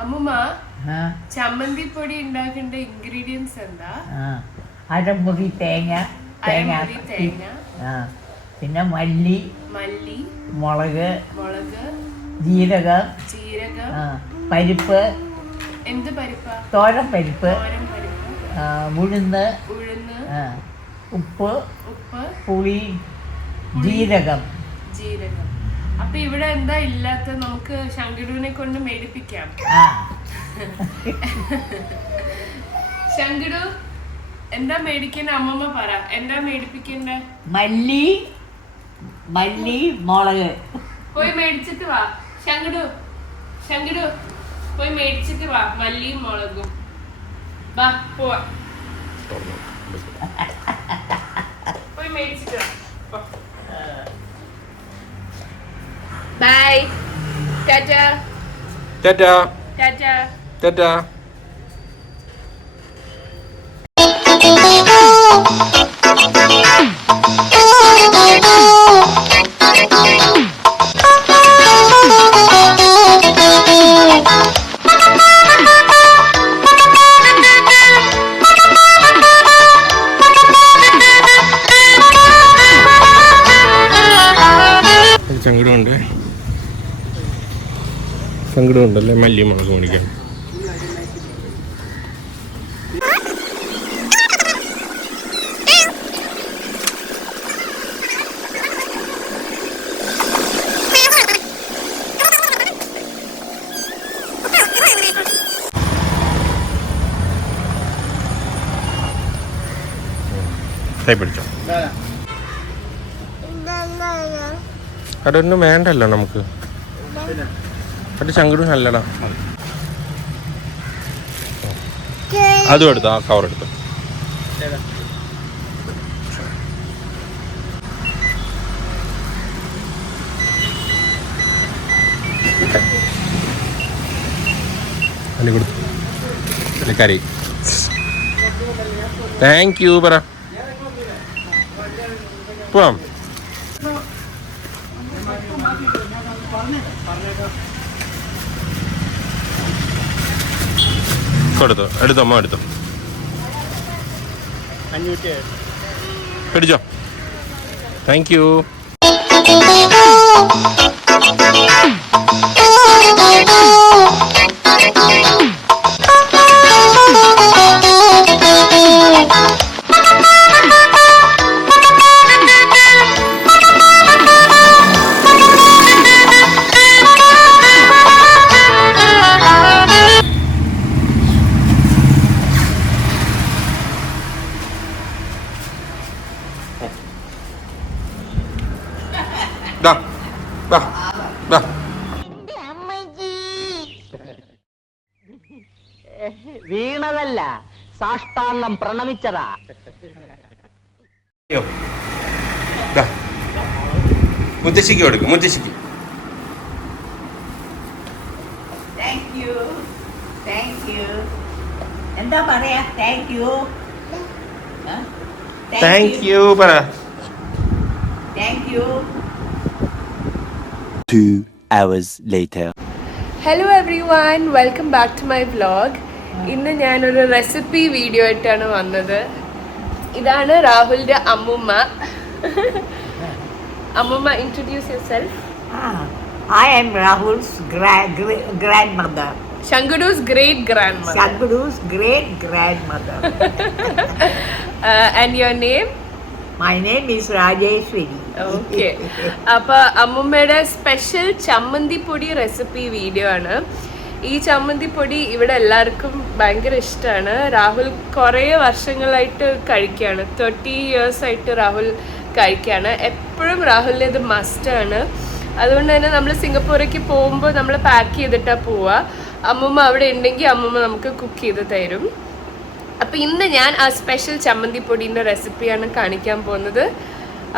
അമ്മുമ്മ ചമ്മന്തി പൊടി ഉണ്ടാക്കേണ്ട ഇൻഗ്രീഡിയൻസ് എന്താ? അരമുറി തേങ്ങ, പിന്നെ മല്ലി, മുളക്, ജീരകം, പരിപ്പ്, എന്ത് പരിപ്പാ? തോരൻ പരിപ്പ്, ഉഴുന്ന്, ഉപ്പ്, പുളി, ജീരകം. അപ്പൊ ഇവിടെ എന്താ ഇല്ലാത്ത? നമുക്ക് ശങ്കിടുവിനെ കൊണ്ട് മേടിപ്പിക്കാം. ശങ്കിടു എന്താ മേടിക്കണ്ട? അമ്മമ്മ പറ, എന്താ മേടിപ്പിക്കണ്ട? മല്ലി, മുളക്. പോയി മേടിച്ചിട്ട് വാ ശങ്കിടു. പോയി മേടിച്ചിട്ട് വാ മല്ലിയും മുളകും. വാ പോവാ, പോയി മേടിച്ചിട്ട് വാ. ബൈ, ടാറ്റാ. ടാറ്റാ. ടാറ്റാ. ടാറ്റാ. സങ്കടമുണ്ടല്ലേ മല്ലി മുളക് മേടിക്കാൻ. പിടിച്ചോ, അതൊന്നും വേണ്ടല്ലോ നമുക്ക്. അത് ശങ്കടു നല്ലടാ. അതും എടുത്തോ, ആ കവർ എടുത്തോ. അതിന് കൊടുത്തു കറി. താങ്ക് യു പറ. പോവാം. എടുത്തോ, അമ്മ എടുത്തോ, പിടിച്ചോ. Thank you. വീണതല്ല, സാഷ്ടാംഗം പ്രണമിച്ചതാ. മുത്തശ്ശിക്ക് കൊടുക്കും, മുത്തശ്ശിക്ക്. എന്താ പറയാ? താങ്ക് യു പറ. Thank you. 2 hours later. Hello everyone, welcome back to my vlog. ഇന്ന് ഞാനൊരു റെസിപ്പി വീഡിയോ ആയിട്ടാണ് വന്നത്. ഇതാണ് രാഹുലിന്റെ അമ്മുമ്മ. അമ്മുമ്മ, introduce yourself. I am Rahul's grandmother. Shangudu's great grandmother. Shangudu's great grandmother. And your name? My name is Rajeshwari. Okay, അപ്പൊ അമ്മുമ്മയുടെ special ചമ്മന്തിപ്പൊടി റെസിപ്പി വീഡിയോ ആണ്. ഈ ചമ്മന്തിപ്പൊടി ഇവിടെ എല്ലാവർക്കും ഭയങ്കര ഇഷ്ടമാണ്. രാഹുൽ കുറേ വർഷങ്ങളായിട്ട് കഴിക്കുകയാണ്. 30 years ആയിട്ട് രാഹുൽ കഴിക്കുകയാണ്. എപ്പോഴും രാഹുലിന് ഇത് മസ്റ്റാണ്. അതുകൊണ്ട് തന്നെ നമ്മൾ സിംഗപ്പൂരേക്ക് പോകുമ്പോൾ നമ്മൾ പാക്ക് ചെയ്തിട്ടാണ് പോവുക. അമ്മുമ്മ അവിടെ ഉണ്ടെങ്കിൽ അമ്മുമ്മ നമുക്ക് കുക്ക് ചെയ്ത് തരും. അപ്പം ഇന്ന് ഞാൻ ആ സ്പെഷ്യൽ ചമ്മന്തിപ്പൊടിൻ്റെ റെസിപ്പിയാണ് കാണിക്കാൻ പോകുന്നത്.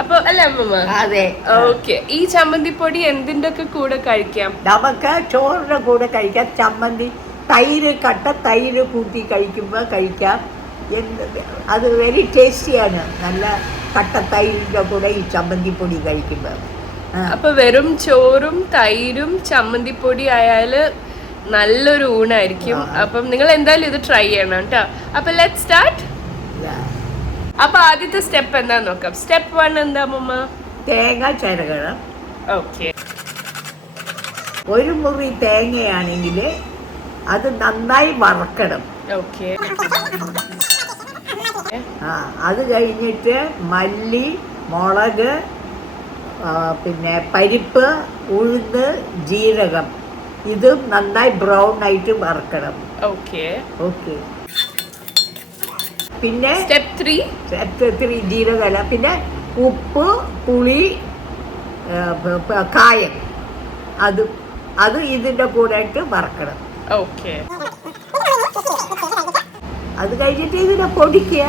അപ്പൊ അല്ലേ അമ്മമ്മ? അതെ. ഓക്കെ, ഈ ചമ്മന്തിപ്പൊടി എന്തിൻ്റെ ഒക്കെ കൂടെ കഴിക്കാം? നമുക്ക് ചോറിന്റെ കൂടെ കഴിക്കാം. ചമ്മന്തി, കട്ട തൈര് കൂട്ടി കഴിക്കുമ്പോൾ കഴിക്കാം. അത് വെരി ടേസ്റ്റിയാണ്. നല്ല കട്ട തൈരിൻ്റെ കൂടെ ഈ ചമ്മന്തിപ്പൊടി കഴിക്കുമ്പോൾ. അപ്പൊ വെറും ചോറും തൈരും ചമ്മന്തിപ്പൊടി ആയാൽ നല്ലൊരു ഊണായിരിക്കും. അപ്പം നിങ്ങൾ എന്തായാലും ഇത് ട്രൈ ചെയ്യണം കേട്ടോ. അപ്പൊ ലെറ്റ് സ്റ്റാർട്ട്. അപ്പൊ ആദ്യത്തെ സ്റ്റെപ്പ് എന്താന്ന് നോക്കാം. സ്റ്റെപ്പ് 1 എന്താ അമ്മൂമ്മ? തേങ്ങ ചിരകണം. ഓക്കെ. ഒരു മുറി തേങ്ങയാണെങ്കിൽ അത് നന്നായി വറക്കണം. ഓക്കെ. അത് കഴിഞ്ഞിട്ട് മല്ലി, മുളക്, പിന്നെ പരിപ്പ്, ഉഴുന്ന്, ജീരകം ഇതും നന്നായി ബ്രൗൺ ആയിട്ട് വറക്കണം. ഓക്കെ. ഓക്കെ. പിന്നെ സ്റ്റെപ്പ് 3 ജീരകമല്ല, പിന്നെ ഉപ്പ്, പുളി, കായം അത് ഇതിൻ്റെ കൂടെ ഇട്ട് വറക്കണം. ഓക്കെ. അത് കഴിഞ്ഞിട്ട് ഇതിനെ പൊടിക്കുക.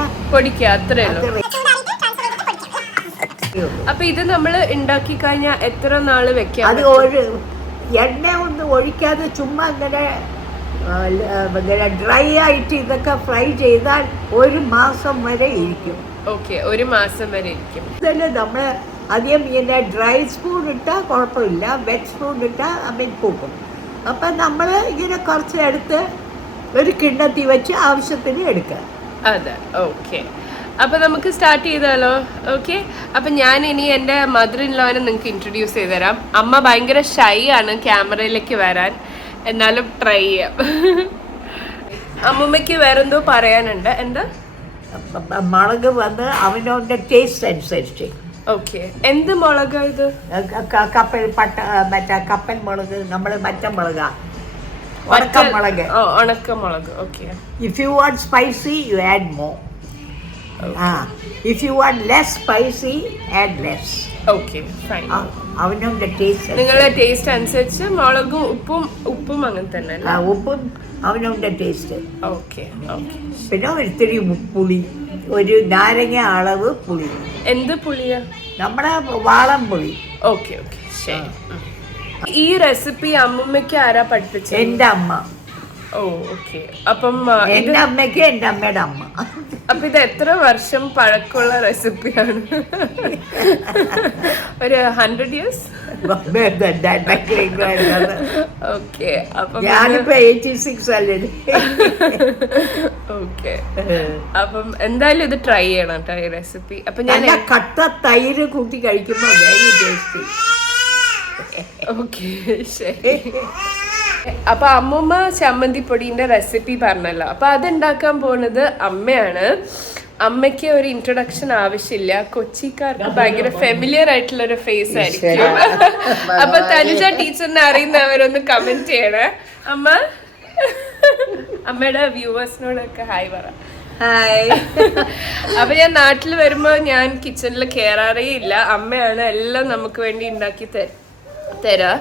അത്രേ ഉള്ളൂ. അപ്പൊ ഇത് നമ്മൾ ഉണ്ടാക്കി കഴിഞ്ഞാൽ എത്ര നാള് വെക്കാം? അത് എണ്ണ ഒന്നും ഒഴിക്കാതെ ചുമ്മാ ഇങ്ങനെ ഡ്രൈ ആയിട്ട് ഇതൊക്കെ ഫ്രൈ ചെയ്താൽ 1 മാസം വരെ ഇരിക്കും. ഓക്കെ, 1 മാസം വരെ ഇരിക്കും. ഇതല്ലേ നമ്മൾ അധികം ഇങ്ങനെ ഡ്രൈ സ്പൂൺ ഇട്ടാൽ കുഴപ്പമില്ല, വെറ്റ് സ്പൂൺ ഇട്ടാൽ പോകും. അപ്പം നമ്മൾ ഇങ്ങനെ കുറച്ച് എടുത്ത് ഒരു കിണ്ണത്തി വെച്ച് ആവശ്യത്തിന് എടുക്കുക. അതെ. ഓക്കെ. അപ്പൊ നമുക്ക് സ്റ്റാർട്ട് ചെയ്താലോ? ഓക്കെ. അപ്പൊ ഞാൻ ഇനി എൻ്റെ മദർ ഇൻ ലോനെ നിങ്ങൾക്ക് ഇൻട്രൊഡ്യൂസ് ചെയ്ത് തരാം. അമ്മ ഭയങ്കര ഷൈ ആണ് ക്യാമറയിലേക്ക് വരാൻ, എന്നാലും ട്രൈ ചെയ്യാം. അമ്മൂമ്മയ്ക്ക് വേറെന്തോ പറയാനുണ്ട്. എന്താ? മുളക് വന്ന് അവനവൻ്റെ ടേസ്റ്റ് അനുസരിച്ച്. ഓക്കെ. എന്ത് മുളക് ഇത്? മറ്റേ കപ്പൽ മുളക്, നമ്മൾ മറ്റേ മുളകാ, ഉണക്കമുളക്. ഉണക്കമുളക്. Okay. If you want spicy you add more. If you want less spicy add less. Okay, fine. അവനവൻ്റെ ടേസ്റ്റ്, നിങ്ങളുടെ ടേസ്റ്റ് അനുസരിച്ച് മുളകും ഉപ്പും അങ്ങനെ തന്നെ. ഉപ്പും അവനവൻ്റെ ടേസ്റ്റ്. ഓക്കെ. ഓക്കെ. പിന്നെ ഒരിത്തിരി പുളി, ഒരു നാരങ്ങ അളവ് പുളി. എന്ത് പുളിയാ? നമ്മുടെ വാളം പുളി. ഓക്കെ. ഓക്കെ, ശരി. ഈ റെസിപ്പി അമ്മൂമ്മയ്ക്ക് ആരാ പഠിപ്പിച്ചത്? എൻ്റെ അമ്മ. ഓ, ഓക്കെ. അപ്പം എൻ്റെ അമ്മയ്ക്ക് എൻ്റെ അമ്മയുടെ അമ്മ. അപ്പൊ ഇത് എത്ര വർഷം പഴക്കമുള്ള റെസിപ്പിയാണ്? ഒരു 100 years? ഓക്കെ. അപ്പം ഞാനിപ്പോ 86 അല്ലേ. ഓക്കെ. അപ്പം എന്തായാലും ഇത് ട്രൈ ചെയ്യണം കേട്ടോ, ഈ റെസിപ്പി. അപ്പൊ ഞാൻ കട്ട തൈര് കൂട്ടി കഴിക്കുമ്പോ വെരി ടേസ്റ്റി. ഓക്കെ, ശരി. അപ്പൊ അമ്മൂമ്മ ചമ്മന്തിപ്പൊടിന്റെ റെസിപ്പി പറഞ്ഞല്ലോ. അപ്പൊ അതുണ്ടാക്കാൻ പോകുന്നത് അമ്മയാണ്. അമ്മയ്ക്ക് ഒരു ഇൻട്രൊഡക്ഷൻ ആവശ്യമില്ല, കൊച്ചിക്കാർക്ക് ഭയങ്കര ഫെമിലിയർ ആയിട്ടുള്ള ഒരു ഫേസ് ആയിരിക്കും. അപ്പൊ തനുജ ടീച്ചറിനെ അറിയുന്നവരൊന്ന് കമന്റ് ചെയ്യണേ. അമ്മയുടെ വ്യൂവേഴ്സിനോടൊക്കെ ഹായ് പറ. ഹായ്. അപ്പൊ ഞാൻ നാട്ടിൽ വരുമ്പോ ഞാൻ കിച്ചണിൽ കയറാറേ ഇല്ല. അമ്മയാണ് എല്ലാം നമുക്ക് വേണ്ടി ഉണ്ടാക്കി തരാ.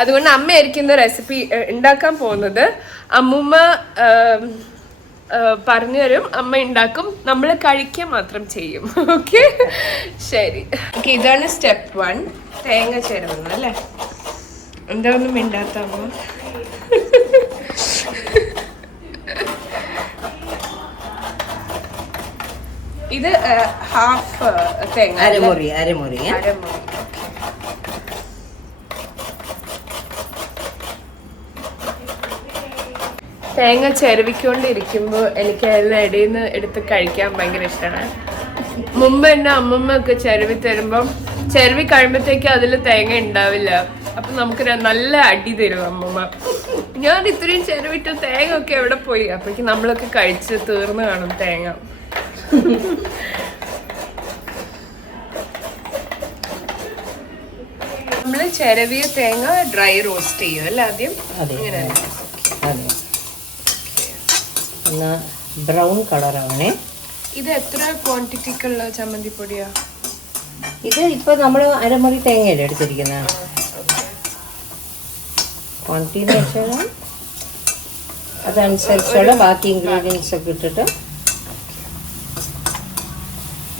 അതുകൊണ്ട് അമ്മയായിരിക്കും റെസിപ്പി ഉണ്ടാക്കാൻ പോകുന്നത്. അമ്മൂമ്മ പറഞ്ഞു തരും, അമ്മ ഉണ്ടാക്കും, നമ്മൾ കഴിക്കാൻ മാത്രം ചെയ്യും. ഓക്കെ, ശരി. ഓക്കെ, ഇതാണ് സ്റ്റെപ്പ് 1. തേങ്ങ ചേരുന്നത് അല്ലേ? എന്താ ഒന്നും മിണ്ടാത്ത അമ്മ? ഇത് ഹാഫ് തേങ്ങ, അരമുറി. തേങ്ങ ചിരവിക്കൊണ്ടിരിക്കുമ്പോൾ എനിക്ക് അതിൽ ഇടയിൽ നിന്ന് എടുത്ത് കഴിക്കാൻ ഭയങ്കര ഇഷ്ടമാണ്. മുമ്പ് എൻ്റെ അമ്മമ്മ ഒക്കെ ചിരവി തരുമ്പം ചിരവി കഴിയുമ്പോഴത്തേക്ക് അതിൽ തേങ്ങ ഉണ്ടാവില്ല. അപ്പം നമുക്ക് നല്ല അടി തരും അമ്മമ്മ. ഞാൻ ഇത്രയും ചിരവിട്ട് തേങ്ങ ഒക്കെ എവിടെ പോയി? അപ്പോഴേക്കും നമ്മളൊക്കെ കഴിച്ച് തീർന്ന് കാണും തേങ്ങ. നമ്മൾ ചിരവിയ തേങ്ങ ഡ്രൈ റോസ്റ്റ് ചെയ്യും അല്ലേ ആദ്യം? അതെ. ബ്രൗൺ കളറാണ്. ഇത് എത്ര ക്വാണ്ടിറ്റിക്കുള്ള ചമ്മന്തിപ്പൊടിയാ? ഇത് ഇപ്പോൾ നമ്മൾ അരമുറി തേങ്ങയല്ലേ എടുത്തിരിക്കുന്നത്. ക്വാണ്ടിറ്റി എന്ന് വെച്ചാൽ അതനുസരിച്ചുള്ള ബാക്കി ഇൻഗ്രീഡിയൻസ് ഒക്കെ ഇട്ടിട്ട്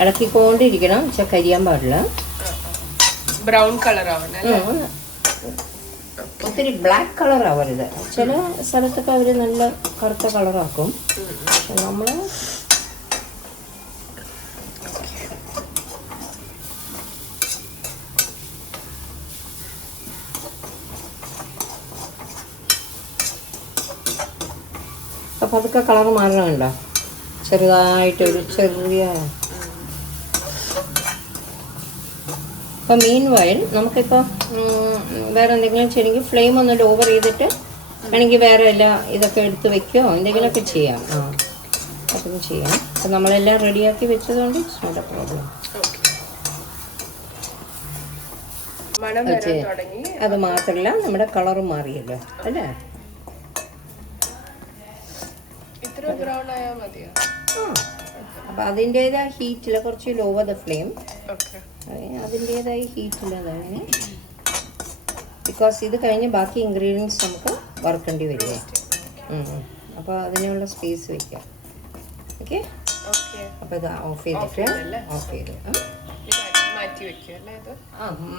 ഇളക്കിക്കൊണ്ടിരിക്കണം. കരിയാൻ പാടില്ല. ബ്രൗൺ കളർ ആവണം. ഒത്തിരി ബ്ലാക്ക് കളർ ആവരുത്. ചില സ്ഥലത്തൊക്കെ അവർ നല്ല കറുത്ത കളറാക്കും. നമ്മൾ അപ്പോൾ അതൊക്കെ കളർ മാറണമുണ്ടോ? ചെറുതായിട്ടൊരു ചെറിയ. അപ്പോൾ മീൻ വയൽ നമുക്കിപ്പോൾ വേറെ എന്തെങ്കിലും ചെയ്യണമെങ്കിൽ ഫ്ലെയിം ഒന്ന് ലോവർ ചെയ്തിട്ട് വേണമെങ്കിൽ വേറെ എല്ലാം ഇതൊക്കെ എടുത്ത് വെക്കുകയോ എന്തെങ്കിലുമൊക്കെ ചെയ്യാം. അതൊന്നും ചെയ്യാം. അപ്പം നമ്മളെല്ലാം റെഡിയാക്കി വെച്ചതുകൊണ്ട് ഇറ്റ്സ് നോട്ട് എ പ്രോബ്ലം. അത് മാത്രമല്ല നമ്മുടെ കളറും മാറിയല്ലോ അല്ലേ? അപ്പം അതിൻ്റേതായ ഹീറ്റിൽ കുറച്ച് ലോവർ ദ ഫ്ലെയിം, അതിൻ്റേതായ ഹീറ്റിൽ അതാണ്. ബിക്കോസ് ഇത് കഴിഞ്ഞ് ബാക്കി ഇൻഗ്രീഡിയൻസ് നമുക്ക് വറുക്കേണ്ടി വരിക. അപ്പോൾ അതിനുള്ള സ്പേസ് വയ്ക്കാം. ഓക്കെ, അപ്പോൾ ഇത് ഓഫ് ചെയ്തിട്ട്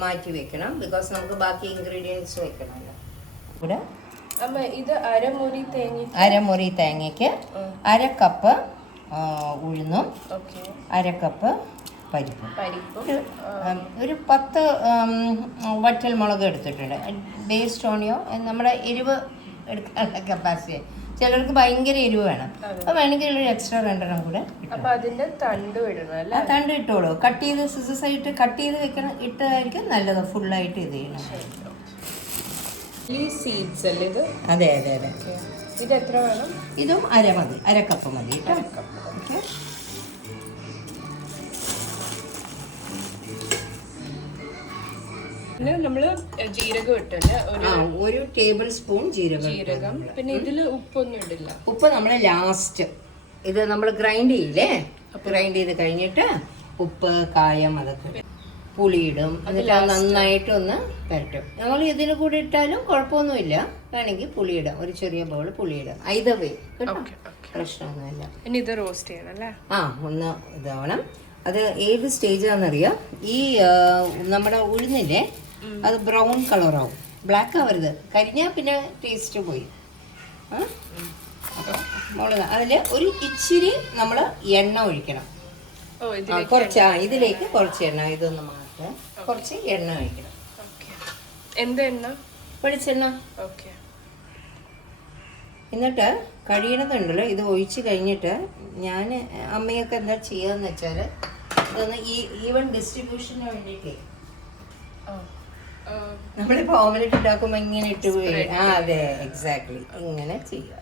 മാറ്റി വെക്കണം. ബിക്കോസ് നമുക്ക് ബാക്കി ഇൻഗ്രീഡിയൻസ് വെക്കണമല്ലോ. ഇവിടെ അരമുറി തേങ്ങയ്ക്ക് 1/2 കപ്പ് ഉഴുന്നും 1/2 കപ്പ് പരിപ്പും ഒരു 10 വറ്റൽ മുളക് എടുത്തിട്ടുണ്ട്. ബേസ്ഡ് ഓൺ നമ്മുടെ എരിവ് എടുക്കാനുള്ള കപ്പാസിറ്റി. ചിലർക്ക് ഭയങ്കര എരിവ് വേണം. അപ്പോൾ വേണമെങ്കിൽ ഒരു എക്സ്ട്രാ 2 കൂടെ. തണ്ട് ഇട്ടോളൂ. കട്ട് ചെയ്ത് സിസസായിട്ട് കട്ട് ചെയ്ത് വെക്കണം. ഇട്ടതായിരിക്കും നല്ലത്. ഫുള്ളായിട്ട് ഇത് ചെയ്യണം. അതെ അതെ അതെ. ഇത് എത്ര വേണം? ഇതും 1/2 കപ്പ് മതി. ഓക്കെ. നമ്മള് ജീരകം ഇട്ടല്ലേ? 1 ടേബിൾ സ്പൂൺ ജീരകം. പിന്നെ ഇതില് ഉപ്പൊന്നും ഇടില്ല. ഉപ്പ് നമ്മൾ ലാസ്റ്റ് ഇത് നമ്മൾ ഗ്രൈൻഡ് ചെയ്യില്ലേ? ഗ്രൈൻഡ് ചെയ്ത് കഴിഞ്ഞിട്ട് ഉപ്പ്, കായം, അതൊക്കെ പുളിയിടും. എന്നിട്ട് നന്നായിട്ടൊന്ന് പരട്ടും. ഞങ്ങൾ ഇതിന് കൂടി ഇട്ടാലും കുഴപ്പമൊന്നുമില്ല. വേണമെങ്കിൽ പുളിയിടാം. ഒരു ചെറിയ ബൗൾ പുളിയിടാം. either way പ്രശ്നമൊന്നുമില്ല. ഇനി ഇത് റോസ്റ്റ് ചെയ്യണം അല്ലേ? ഒന്ന് ഇതാവണം. അത് ഏത് സ്റ്റേജാണെന്നറിയാം. ഈ നമ്മുടെ ഉഴുന്നില്ലേ അത് ബ്രൗൺ കളറാവും. ബ്ലാക്ക് ആവരുത്. കരിഞ്ഞാൽ പിന്നെ ടേസ്റ്റ് പോയി. അപ്പോൾ അതിൽ ഒരു ഇച്ചിരി നമ്മൾ എണ്ണ ഒഴിക്കണം. കുറച്ച് ഇതിലേക്ക് കുറച്ച് എണ്ണ. ഇതൊന്ന് മാറ്റാം. കുറച്ച് എണ്ണ ഒഴിക്കണം. എന്ത് എണ്ണ? വെളിച്ചെണ്ണ. എന്നിട്ട് കഴിയണതുണ്ടല്ലോ ഇത് ഒഴിച്ച് കഴിഞ്ഞിട്ട് ഞാൻ അമ്മയൊക്കെ എന്താ ചെയ്യാന്ന് വെച്ചാൽ ഇതൊന്ന് ഈവൻ ഡിസ്ട്രിബ്യൂഷന് വേണ്ടിയിട്ട് നമ്മളിപ്പോൾ ഓമലെറ്റ് ഉണ്ടാക്കുമ്പോൾ ഇങ്ങനെ ഇട്ട് പോയി. അതെ, എക്സാക്ട്ലി ഇങ്ങനെ ചെയ്യുക.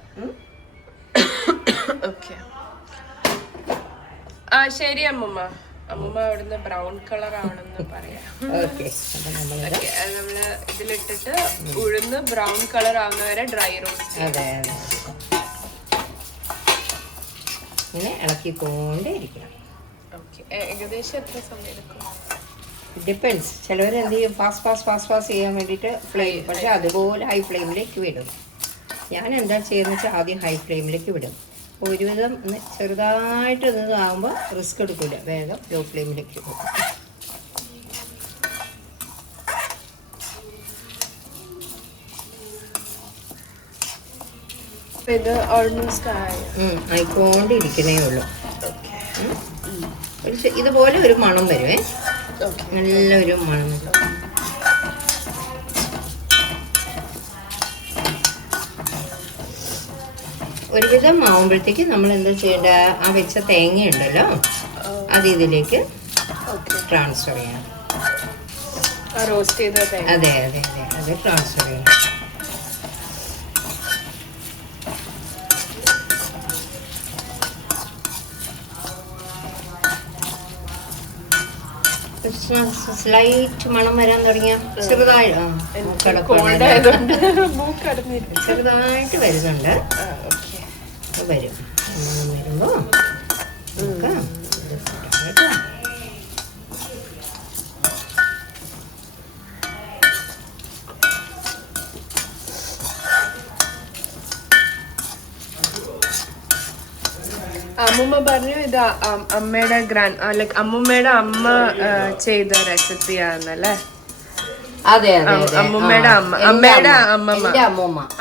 ശരി അമ്മൂമ്മ. അമ്മൂമ്മ അവിടുന്ന് ബ്രൗൺ കളർ ആവണമെന്ന് പറയാം. നമ്മള് ഇതിലിട്ടിട്ട് ഉഴുന്ന് ബ്രൗൺ കളർ ആവുന്നവരെ ഡ്രൈ റോസ്റ്റ്. അതെ അതെ. ഇങ്ങനെ ഇളക്കിക്കൊണ്ടേ ഇരിക്കണം. ഏകദേശം എത്ര സമയം എടുക്കും? ഡിപ്പെൻസ്. ചിലവർ എന്ത് ചെയ്യും, ഫാസ്റ്റ് ചെയ്യാൻ വേണ്ടിയിട്ട് ഫ്ലെയിം. പക്ഷെ അതുപോലെ ഹൈ ഫ്ലെയിമിലേക്ക് വിടും. ഞാൻ എന്താ ചെയ്യുന്നത് വെച്ചാൽ ആദ്യം ഹൈ ഫ്ലെയിമിലേക്ക് വിടും. ഒരുവിധം ചെറുതായിട്ട് ഇതാകുമ്പോൾ റിസ്ക് എടുക്കില്ല. വേഗം ലോ ഫ്ലെയിമിലേക്ക് വിടും. ഇത് ഓൾമോസ്റ്റ് ആയിക്കൊണ്ടിരിക്കണേ ഉള്ളൂ. ഇതുപോലെ ഒരു മണം വരുവേ. നല്ലൊരു മണം വരും. ഒരുവിധം ആവുമ്പോഴത്തേക്ക് നമ്മൾ എന്താ ചെയ്യേണ്ട, ആ വെച്ച തേങ്ങയുണ്ടല്ലോ അത് ഇതിലേക്ക് ട്രാൻസ്ഫർ ചെയ്യണം. അതെ അതെ അതെ, അത് ട്രാൻസ്ഫർ ചെയ്യണം. സ്ലൈറ്റ് മണം വരാൻ തുടങ്ങിയ ചെറുതായിട്ട് ചെറുതായിട്ട് വരുന്നുണ്ട്. വരും. മണം വരുമ്പോൾ നമുക്ക് അമ്മൂമ്മ പറഞ്ഞു ഇത് അമ്മയുടെ ലൈക്ക് അമ്മൂമ്മയുടെ അമ്മ ചെയ്ത റെസിപ്പിയാന്നല്ലേ? അതെ അതെ, അമ്മൂമ്മയുടെ അമ്മ, അമ്മയുടെ അമ്മമ്മ,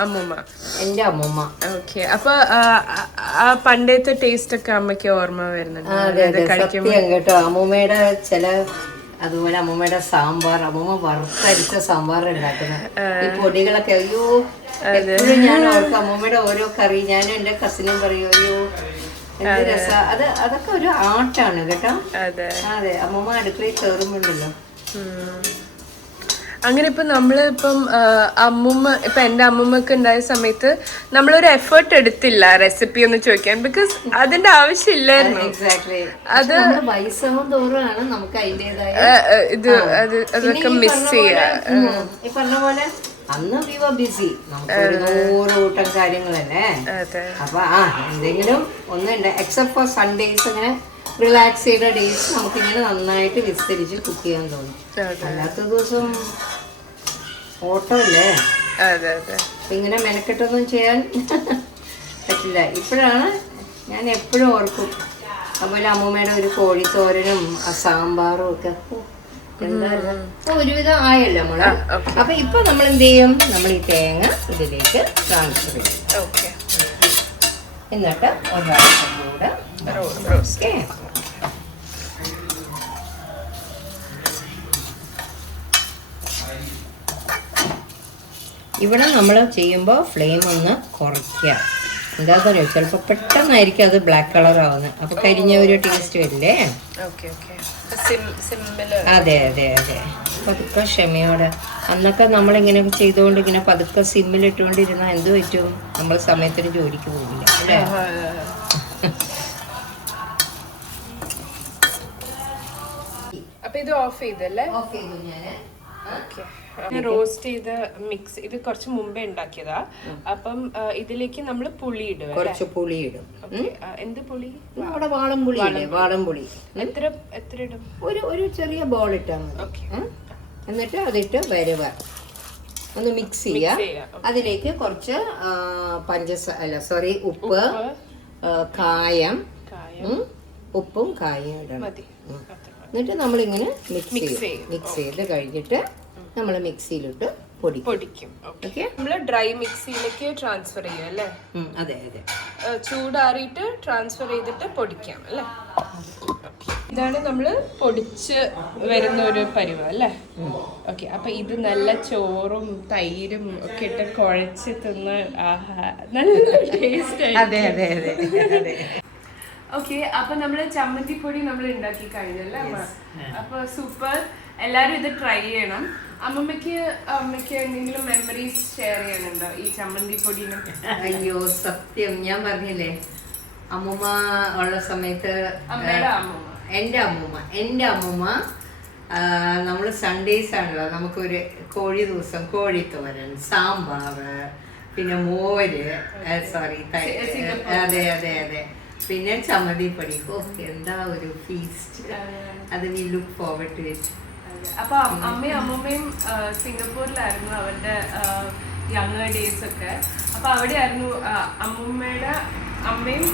അമ്മൂമ്മ, എന്റെ അമ്മൂമ്മ. ഓക്കെ. അപ്പൊ ആ പണ്ടത്തെ ടേസ്റ്റ് ഒക്കെ അമ്മയ്ക്ക് ഓർമ്മ വരുന്നുണ്ട് കേട്ടോ. അമ്മൂമ്മയുടെ ചില അതുപോലെ അമ്മൂമ്മയുടെ സാമ്പാർ, അമ്മൂമ്മ വറുത്തരിച്ച സാമ്പാർ ഉണ്ടാക്കുന്നത്. ഈ പൊടികളൊക്കെ അയ്യോ എപ്പോഴും ഞാൻ ഓർക്കും അമ്മൂമ്മയുടെ ഓരോ കറി. ഞാനും എൻ്റെ കസിനും പറയും അയ്യോ എന്ത് രസാ. അതൊക്കെ ഒരു ആർട്ടാണ് കേട്ടോ. അതെ, അമ്മൂമ്മ അടുക്കളയിൽ കയറുമ്പോണ്ടല്ലോ. അങ്ങനെ ഇപ്പം നമ്മളിപ്പം അമ്മൂമ്മ ഇപ്പം എൻ്റെ അമ്മൂമ്മക്ക് ഉണ്ടായ സമയത്ത് നമ്മളൊരു എഫേർട്ട് എടുത്തില്ല റെസിപ്പി ഒന്ന് ചോദിക്കാൻ, ബിക്കോസ് അതിന്റെ ആവശ്യമില്ലായിരുന്നു. അത് വയസ്സാവും തോറുമാണ് നമുക്ക് അതിൻ്റെതായ അതൊക്കെ മിസ് ചെയ്യാ. ഈ പറഞ്ഞ പോലെ അന്ന് വി വർ ബിസി, നമുക്ക് 100 കൂട്ടം കാര്യങ്ങളല്ലേ. അപ്പൊ എന്തെങ്കിലും ഒന്നുണ്ട് എക്സെപ്റ്റ് ഫോർ സൺഡേസ്, അങ്ങനെ റിലാക്സ് ചെയ്ത ഡേയ്സ് നമുക്കിങ്ങനെ നന്നായിട്ട് വിസ്തരിച്ച് കുക്ക് ചെയ്യാൻ തോന്നും. അല്ലാത്ത ദിവസം ഓട്ടോ അല്ലേ, ഇങ്ങനെ മെനക്കെട്ടൊന്നും ചെയ്യാൻ പറ്റില്ല. ഇപ്പോഴാണ് ഞാൻ എപ്പോഴും ഓർക്കും അതുപോലെ അമ്മൂമ്മയുടെ ഒരു കോഴിത്തോരനും സാമ്പാറും ഒക്കെ. ഒരുവിധം ആയല്ലോ നമ്മള്. അപ്പൊ ഇപ്പൊ നമ്മൾ എന്ത് ചെയ്യും, നമ്മൾ ഈ തേങ്ങ ഇതിലേക്ക് ട്രാൻസ്ഫർ ചെയ്യും. എന്നിട്ട് ഒരാഴ്ച കൂടെ ഇവിടെ നമ്മൾ ചെയ്യുമ്പോൾ ഫ്ലെയിം ഒന്ന് കുറയ്ക്കുക. എന്താണെന്ന് അറിയോ, ചിലപ്പോൾ പെട്ടെന്നായിരിക്കും അത് ബ്ലാക്ക് കളർ ആവുന്നത്. അപ്പൊ കരിഞ്ഞ ഒരു ടേസ്റ്റ് വരില്ലേ. അതെ അതെ അതെ, പതുക്കെ ക്ഷമയോടെ. അന്നൊക്കെ നമ്മളിങ്ങനെ ചെയ്തുകൊണ്ട് ഇങ്ങനെ പതുക്കെ സിമ്മിലിട്ടുകൊണ്ടിരുന്നാൽ എന്ത് പറ്റും, നമ്മൾ സമയത്തിന് ജോലിക്ക് പോകില്ല അല്ലേ. അപ്പൊ ഇത് ഓഫ് ചെയ്തല്ലേ? ഓഫ് ചെയ്തു ഞാൻ. റോസ്റ്റ് ചെയ്ത മിക്സ് ഇത് കുറച്ച് മുമ്പേ ഉണ്ടാക്കിയതാ. അപ്പം ഇതിലേക്ക് നമ്മൾ പുളി ഇടും, കുറച്ച് പുളി ഇടും. എന്ത് പുളി? നമ്മുടെ വാളംപുളി ഇല്ലേ, വാളംപുളി. എത്ര ഇടും? ഒരു ചെറിയ ബോൾ ഇട്ടാൽ മതി. എന്നിട്ട് അതിട്ട് വരവ ഒന്ന് മിക്സ് ചെയ്യുക. അതിലേക്ക് കുറച്ച് ഉപ്പ്, കായം, ഉപ്പും കായം ഇടണം. എന്നിട്ട് നമ്മളിങ്ങനെ മിക്സ് ചെയ്ത് കഴിഞ്ഞിട്ട് നമ്മൾ മിക്സിയിലിട്ട് പൊടിക്കും. നമ്മള് ഡ്രൈ മിക്സിയിലേക്ക് ട്രാൻസ്ഫർ ചെയ്യും അല്ലേ? അതെ അതെ, ചൂടാറിയിട്ട് ട്രാൻസ്ഫർ ചെയ്തിട്ട് പൊടിക്കാം അല്ലേ? ഇതാണ് നമ്മള് പൊടിച്ച് വരുന്ന ഒരു പരിവം അല്ലേ? ഓക്കെ, അപ്പൊ ഇത് നല്ല ചോറും തൈരും ഒക്കെ ഇട്ട് കുഴച്ച് തിന്ന് നല്ല ടേസ്റ്റ്. അതെ അതെ അതെ അതെ. ഓക്കെ, അപ്പൊ നമ്മള് ചമ്മന്തിപ്പൊടി നമ്മൾ ഉണ്ടാക്കി കഴിഞ്ഞല്ലേ അമ്മ? അപ്പൊ സൂപ്പർ, എല്ലാരും ഇത് ട്രൈ ചെയ്യണം. അമ്മയ്ക്ക് എന്തെങ്കിലും മെമ്മറീസ് ഷെയർ ചെയ്യാനുണ്ടോ ഈ ചമ്മന്തിപ്പൊടിനെ? അയ്യോ സത്യം, ഞാൻ പറഞ്ഞില്ലേ അമ്മൂമ്മ ഉള്ള സമയത്ത്, എൻ്റെ അമ്മൂമ്മ നമ്മൾ സൺഡേസ് ആണല്ലോ, നമുക്കൊരു കോഴി ദിവസം കോഴിത്തോരൻ, സാമ്പാർ, പിന്നെ മോര്, അതെ അതെ അതെ, പിന്നെ ചമ്മന്തിപ്പൊടി. എന്താ ഒരു ഫീസ്റ്റ്. അത് we look forward to it. അപ്പൊ അമ്മയും അമ്മൂമ്മയും സിംഗപ്പൂരിലായിരുന്നു അവരുടെ യങ്ങർ ഡേയ്സ് ഒക്കെ. അപ്പൊ അവിടെയായിരുന്നു അമ്മൂമ്മയുടെ അമ്മയും,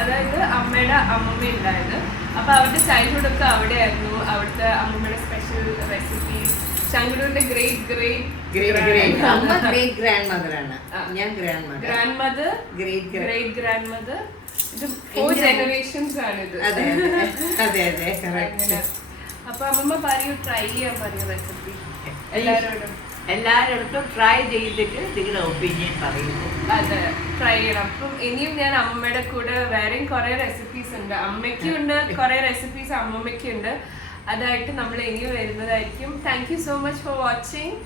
അതായത് അമ്മയുടെ അമ്മൂമ്മ ഉണ്ടായത്. അപ്പൊ അവരുടെ ചൈൽഡ്ഹുഡ് ഒക്കെ അവിടെയായിരുന്നു. അവിടുത്തെ അമ്മൂമ്മയുടെ സ്പെഷ്യൽ റെസിപ്പീസ്, ശങ്കുടൂരിന്റെ ഗ്രേറ്റ് ഗ്രാൻഡ് മദർ, ഇത് 4 generations ആണിത്. അപ്പൊ അമ്മമ്മ പറയൂ, ട്രൈ ചെയ്യാൻ പറയൂ റെസിപ്പി എല്ലാവരോടും ട്രൈ ചെയ്തിട്ട് നിങ്ങളുടെ ഒപ്പീനിയൻ പറയുന്നു. അതെ, ട്രൈ ചെയ്യണം. അപ്പം ഇനിയും ഞാൻ അമ്മമ്മയുടെ കൂടെ വേറെയും കുറെ റെസിപ്പീസ് ഉണ്ട്. അമ്മയ്ക്കും ഉണ്ട് കുറെ റെസിപ്പീസ്, അമ്മമ്മയ്ക്കും ഉണ്ട്. അതായിട്ട് നമ്മൾ ഇനിയും വരുന്നതായിരിക്കും. Thank you so much for watching.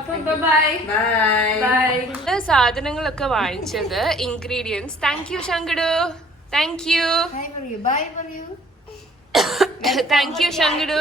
അപ്പൊ ബൈ ബൈ. സാധനങ്ങളൊക്കെ വാങ്ങിച്ചത്, ingredients. Thank you Shankadu, thank you. Thank you ശങ്കടു.